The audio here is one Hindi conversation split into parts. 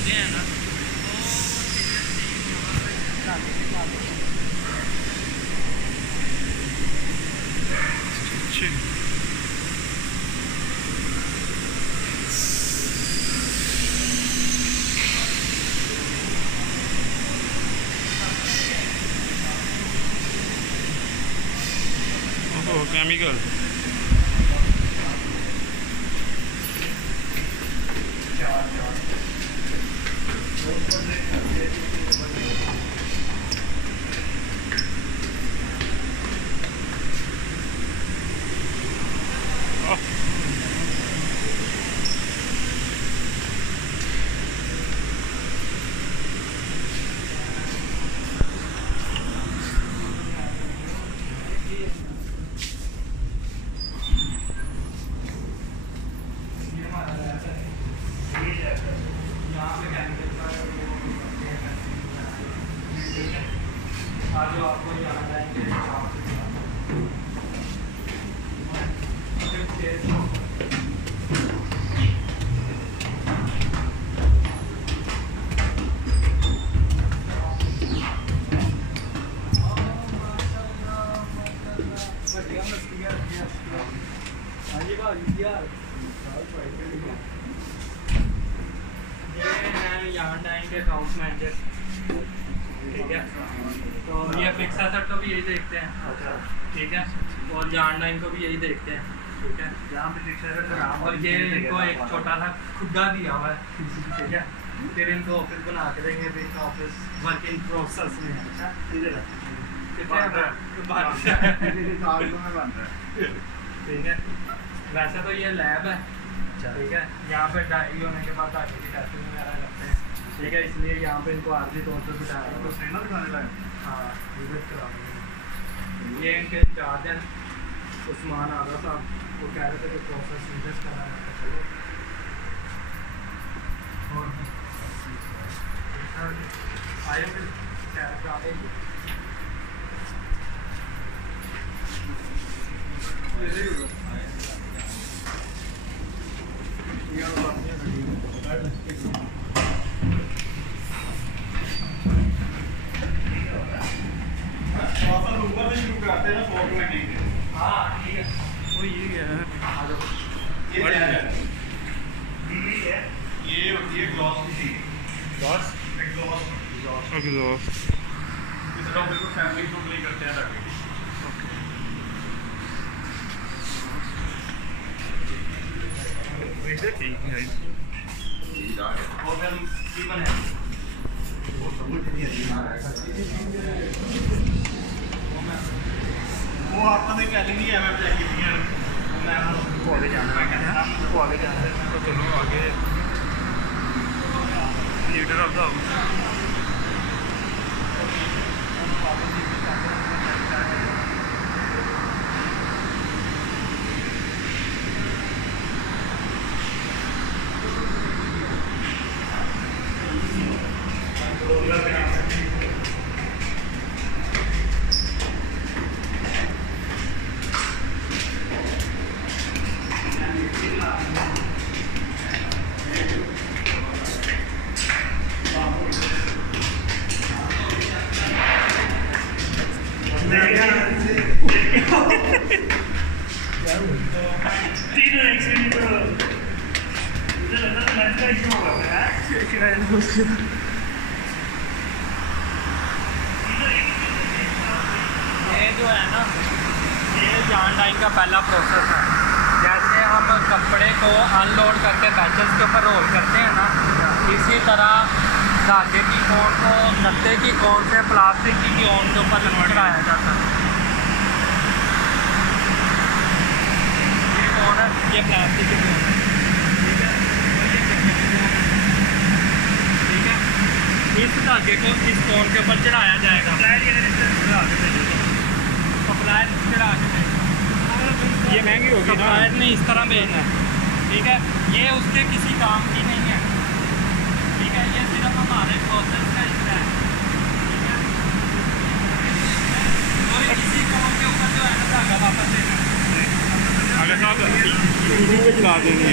होते हैं ना केमिकल जो आपको जाना है यहाँ आएंगे अकाउंट मैनेजर, ठीक है। तो ये फिक्स एसेट को भी यही देखते हैं, ठीक है, और जान लाइन को भी यही देखते हैं, ठीक है। यहाँ पे फिक्स एसेट और ये इनको एक छोटा सा खुदा दिया हुआ है, ठीक है। फिर इनको ऑफिस बना के देंगे, फिर इनका ऑफिस वर्क इन प्रोसेस में है, ठीक है। वैसे तो ये लैब है, ठीक है। यहाँ पे डायरी होने के बाद आगे की टेस्टिंग वगैरह करते हैं, ठीक है। इसलिए यहाँ पे इनको आर्जी तौर पर बिठाया, हाँ विजिट कराएंगे। ये इनके इंचार्ज हैं उस्मान आगा साहब, वो कह रहे थे कि प्रोसेस विजिट कराना है, चलो। और आए फिर क्या आएगी ऊपर से शुरू करते हैं ना, ऑटोमेटिक। हाँ ठीक है, वो ये क्या है? ये होती है ग्लॉस की चीज, ग्लॉस एग्जॉस्ट। एग्जॉस्ट इस तरह बिल्कुल फैमिली को प्ले करते हैं ताकि वैसे ठीक है। और फिर कीमन है वो समझ नहीं वो आपका तो कहते नहीं है, मैं चेक की है, मैं आगे जाना है, वो आगे जाना है, तो चलो आगे लीडर ऑफ द हाउस। ये जो है ना, ये जान डाइंग का पहला प्रोसेस है। जैसे हम कपड़े को अनलोड करके बैचेस के ऊपर रोल करते हैं ना, इसी तरह धागे की कोन को गत्ते की कोन से प्लास्टिक की कोन के ऊपर चढ़ाया जाता है। ये कोन है, ये प्लास्टिक की कोन है, ठीक है। ठीक है, इस धागे को इस कोन के ऊपर चढ़ाया जाएगा। सप्लायर चढ़ा के ये महंगी होगी ना, सप्लायर ने इस तरह भेजना है, ठीक है। ये उसके किसी काम की नहीं है, ठीक है। ये सिर्फ हमारे प्रोसेस का हिस्सा है, ठीक है। और किसी कोन के ऊपर जो है ना धागा वापस देना है। अगर साहब इसी पे चला देंगे।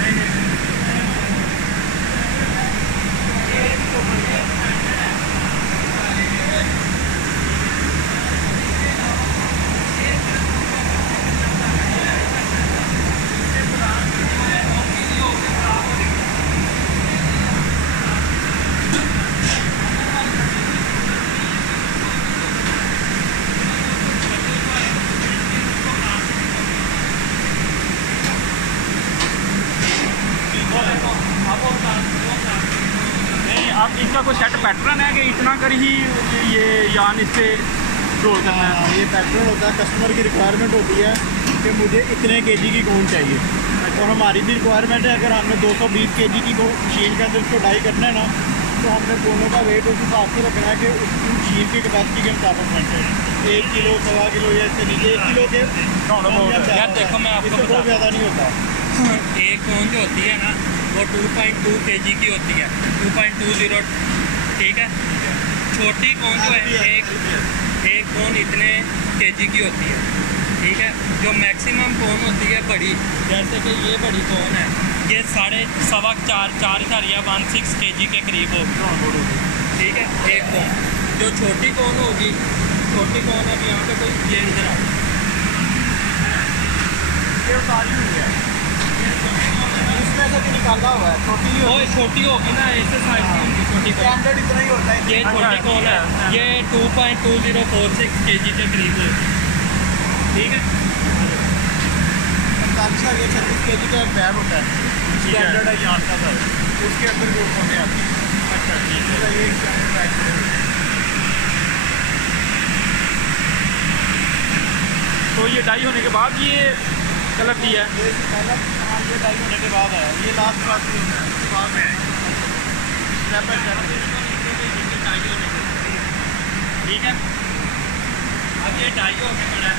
नहीं अब इसका कोई सेट पैटर्न है कि इतना कर ही ये यान इस पर रोल करना है? ये पैटर्न होता है, कस्टमर की रिक्वायरमेंट होती है कि मुझे इतने केजी की कोन चाहिए, और हमारी भी रिक्वायरमेंट है अगर हमने 220 केजी की मशीन के अंदर उसको डाई करना है ना, तो हमने कोनों का वेट उस हिसाब से रखना है कि उसकी मशीन की कैपेसिटी के मुताबिक बनते हैं। 1 किलो 1.25 किलो या इससे नीचे 1 किलो के यार देखो मैं आपको बहुत ज़्यादा नहीं होता। एक कोन जो होती है ना वो 2.2 kg की होती है, 2.20, ठीक है। छोटी कोन जो है एक कोन इतने kg की होती है, ठीक है। जो मैक्सिमम कोन होती है बड़ी, जैसे कि ये बड़ी कोन है, ये 4.16 kg के करीब होगी, ठीक है एक कोन। जो छोटी कोन होगी, छोटी कोन अब यहाँ पे कोई ये इधर आ ये उतारी हुई है, इसमें से भी निकाला हुआ है, छोटी ही होती है। छोटी होगी ना, ऐसे साइज की होगी छोटी कोन। स्टैंडर्ड इतना ही होता है। ये छोटी कोन है, ये 2.2046 kg के करीब होगी, ठीक है। 45 या 36 केजी का एक बैग होता है, स्टैंडर्ड है यान का सर, उसके अंदर जो कोने आती है। अच्छा ठीक है, ये स्टैंडर्ड बैग है। तो ये डाई होने के बाद ये कलर दिया है? ये पहला हाँ, ये डाई होने के बाद है, ये लास्ट बात नहीं होता है, उसके बाद में है। ठीक है, अब ये डाई हो गया बड़ा है,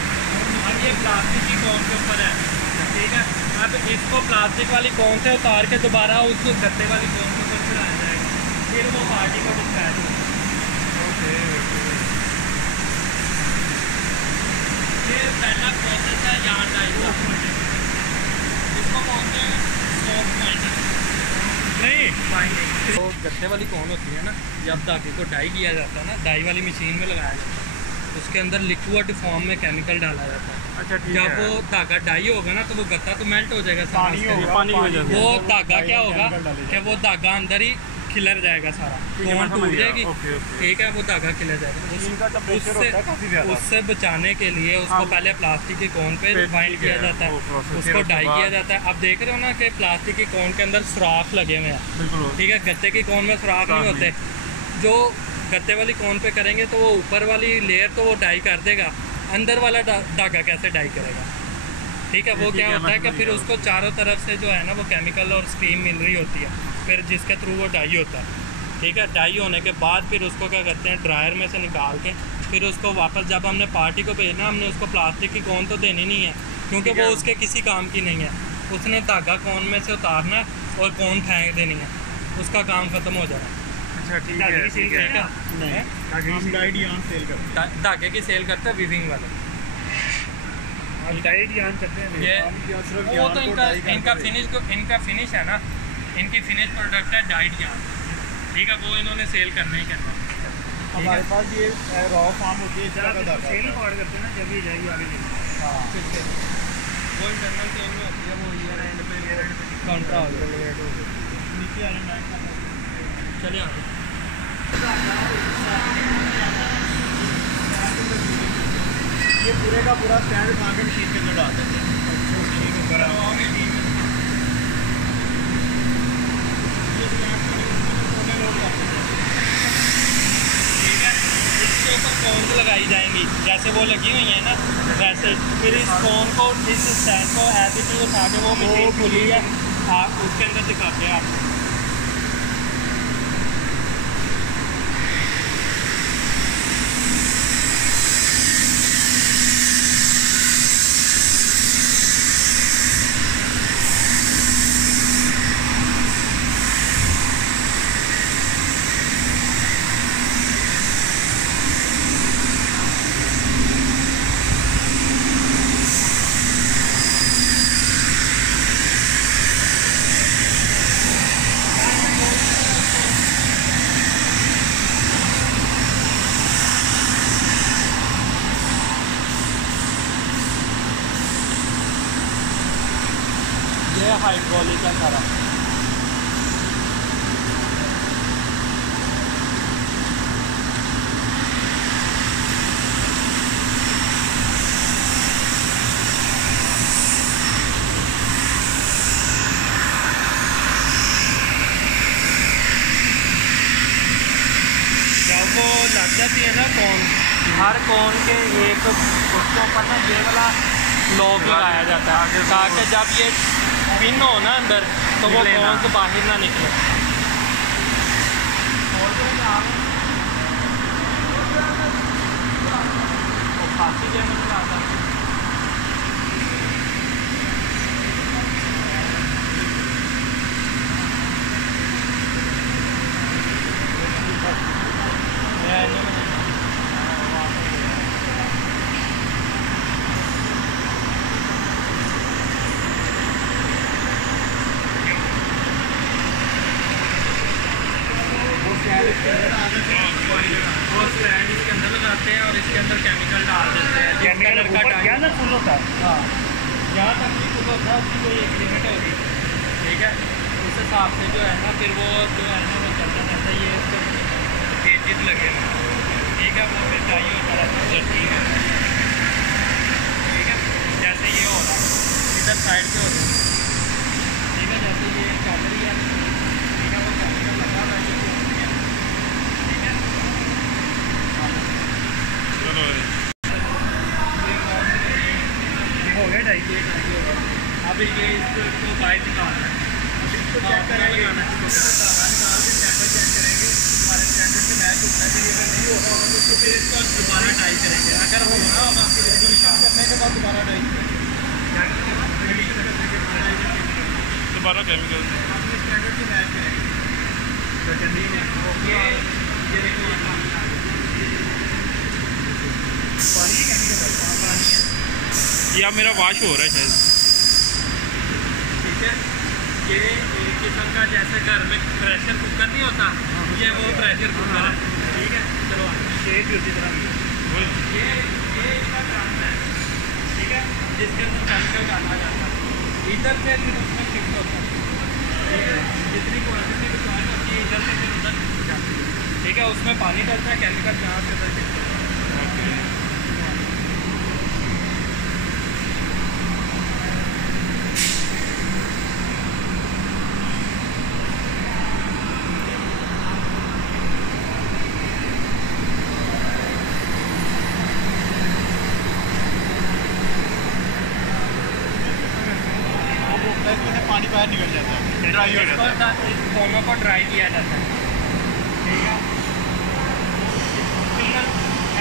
अब ये प्लास्टिक की कोन के ऊपर है, ठीक है। अब इसको प्लास्टिक वाली कोन से उतार के दोबारा उस गत्ते वाली कोन के ऊपर चढ़ाया जाएगा, फिर वो पार्टी को डिस्पैच होगा। ये पहला प्रोसेस है यार्न डाई का, इसको बोलते हैं सॉफ्ट बाइंडिंग। नहीं, तो गत्ते वाली कोन होती है ना, जब धागे को डाई किया जाता है ना, डाई वाली मशीन में लगाया जाता है, उसके अंदर लिक्विड फॉर्म में केमिकल डाला जाता है। अच्छा ठीक है। जब वो धागा डाई होगा ना, तो वो गत्ता तो मेल्ट हो जाएगा, पानी होगा, पानी हो जाएगा। वो धागा क्या होगा कि वो धागा अंदर ही खिलर जाएगा सारा, कोन टूट जाएगी, ठीक है, वो धागा खिलर जाएगा। उससे बचाने के लिए उसको पहले प्लास्टिक की कोन पे बाइंड किया जाता है, उसको डाई किया जाता है। अब देख रहे हो ना कि प्लास्टिक की कोन के अंदर सुराख लगे हुए हैं, ठीक है। गत्ते की कोन में सुराख नहीं होते। जो गत्ते वाली कोन पे करेंगे तो वो ऊपर वाली लेयर तो वो डाई कर देगा, अंदर वाला धागा कैसे डाई करेगा, ठीक है। वो क्या होता है कि फिर उसको चारों तरफ से जो है ना वो केमिकल और स्टीम मिल रही होती है, फिर जिसके थ्रू वो डाई होता है, ठीक है। डाई होने के बाद फिर उसको क्या करते हैं, ड्रायर में से निकाल के फिर उसको वापस, जब हमने पार्टी को भेजना, हमने उसको प्लास्टिक की कोन तो देनी नहीं है, क्योंकि वो उसके किसी काम की नहीं है। उसने धागा कोन में से उतारना है और कोन फेंक देनी है, उसका काम ख़त्म हो जाना है। अच्छा ठीक है, ठीक है। हम डाइड यान सेल करते हैं। धागे की सेल करते हैं वीविंग वाले, हम डाइड यान करते हैं। ये सिर्फ वो यान तो को डाई इनका फिनिश है ना, इनकी फिनिश प्रोडक्ट है डाइड यान, ठीक है। वो इन्होंने सेल करना ही करना है। हमारे पास ये रॉ फार्म होती है, इस तरह का धागा सेल फॉरवर्ड करते हैं ना, जब ये जाएगी आगे लेके। हाँ, वो इंटरनल चेन में होती है, वो ईयर एंड पे कॉन्ट्रा हो जाएगा। नीचे आने में चलिए आगे। ये पूरे का पूरा स्टैंड उठा के मशीन के अंदर डाल देते हैं। मशीन ऊपर ठीक है, इसके ऊपर कोन लगाई जाएंगी, जैसे वो लगी हुई है ना वैसे। फिर इस कोन को, इस स्टैंड को ऐसे भी उठा के, वो मशीन खुली है, आप उसके अंदर दिखाते हैं आपको। ये हाइड्रोलिक है सारा। लग जाती है ना कौन, हर कौन के एक उसके ऊपर ना ये वाला लॉक लगाया जाता है ताकि जब ये पिन हो ना अंदर तो वो कौन से बाहर ना निकले। खांसी जो मुझे आता है वो स्टैंड इसके अंदर लगाते हैं और इसके अंदर केमिकल डाल देते हैं। केमिकल का टाइम फुल होता है, हाँ जहाँ तक भी फुल होता है उसकी कोई एक लिमिट होगी, ठीक है। उस हिसाब से जो है ना फिर वो जो है ना वो चलता रहता है, ये इसको गेजेस लगे हुए, ठीक है, वो फिर चाहिए होता रहता है, ठीक है, ठीक है। जैसे ये हो रहा है इधर साइड पे हो रहा है, ठीक है, जैसे ये चल रही है, ठीक है, वो केमिकल लगा हुआ है, ठीक है। चलो हो गया ढाई के अब ये इसको बाइक निकालना है, इसको चेक करेंगे, निकाल के सैंपल चेक करेंगे, हमारे स्टैंडर्ड से मैच होता है। फिर अगर नहीं हो रहा होगा तो फिर इसको दोबारा टाई करेंगे, अगर हो रहा होगा फिर इसको निकाल करने के बाद दोबारा टाई दोबारा केमिकल अपने स्टैंडर्ड से मैच करेंगे। ये देखो ये पानी केमिकल पानी है, ये अब मेरा वाश हो रहा है शायद, ठीक है। ये एक किस्म का जैसे घर में प्रेशर कुकर नहीं होता, ये वो प्रेशर कुकर है, ठीक है। चलो शेड उसी तरह ये इसका ड्रम है, ठीक है, जिसके अंदर केमिकल डाला जाता है, इधर से फिर उसमें शिफ्ट होता है, ठीक है। जितनी क्वांटिटी रिक्वायर्ड होती है इधर से फिर उधर शिफ्ट हो जाती है, ठीक है। उसमें पानी डलता है, केमिकल जहाँ से उधर शिफ्ट होता है। पानी बाहर निकल जाता है, ड्राई हो जाता है, इस दोनों को ड्राई किया जाता है, ठीक है।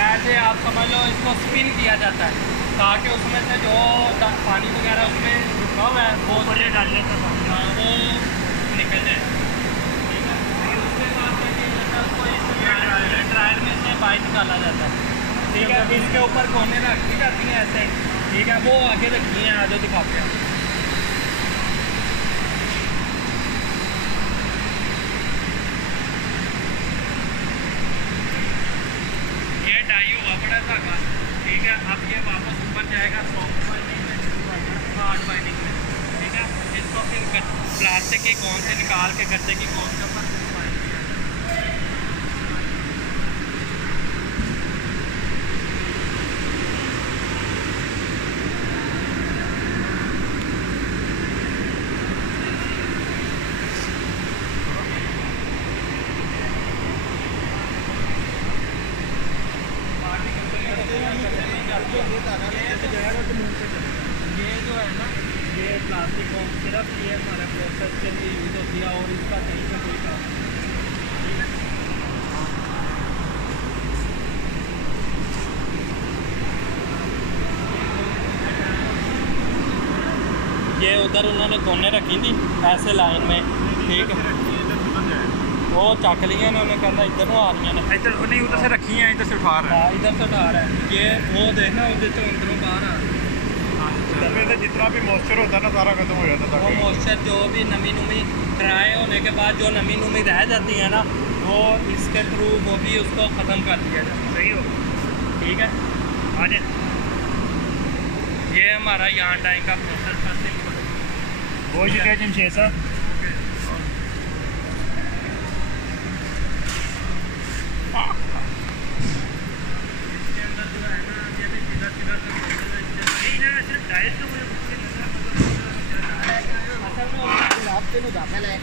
ऐसे आप समझ लो इसको स्पिन किया जाता है ताकि उसमें से जो पानी वगैरह उसमें रुका हुआ है वो बढ़िया डाल जाता है, वो निकल जाए, ठीक है। फिर उसके बाद उसको इस ड्रायर में से बाहर निकाला जाता है, ठीक है। इसके ऊपर कोने रखी जाती हैं ऐसे, ठीक है, वो आगे रखी हैं, आगे दिखाते हैं। डाई हुआ बड़ा धागा, ठीक है। अब ये वापस ऊपर जाएगा सॉफ्ट बाइंडिंग में, हार्ड बाइंडिंग में, ठीक है। इसको फिर प्लास्टिक की कौन से निकाल के गत्ते की कौन से ऊपर बाइंड किया ये जो है ना ये प्लास्टिक को सिर्फ ये हमारे प्रोसेस के लिए यूज़ होती है और इसका कहीं से कोई काम नहीं, ठीक है। ये उधर उन्होंने कोने रखी थी ऐसे लाइन में, ठीक है, वो चक लिया उन्होंने, कहना इधर आ रही हैं, इधर नहीं उधर से रखी हैं, इधर से उठा रहा है, इधर से उठा रहा है, ये वो देखना उधर से अंदरों बाहर आ रहा है, जितना भी मॉइस्चर होता है ना सारा खत्म हो जाता था। वो मॉइस्चर जो भी नमी नुमी ड्राई होने के बाद जो नमी नुमी रह जाती है ना वो इसके थ्रू वो भी उसको ख़त्म कर दिया जाता है, सही हो, ठीक है। आज ये हमारा यहाँ टाइम का प्रोसेस था, सिंपल वो जी जमशेद साहब। इसके अंदर जो है ना ये भी सीधा सीधा नहीं ना, सिर्फ डायरेक्ट तो मुझे असल में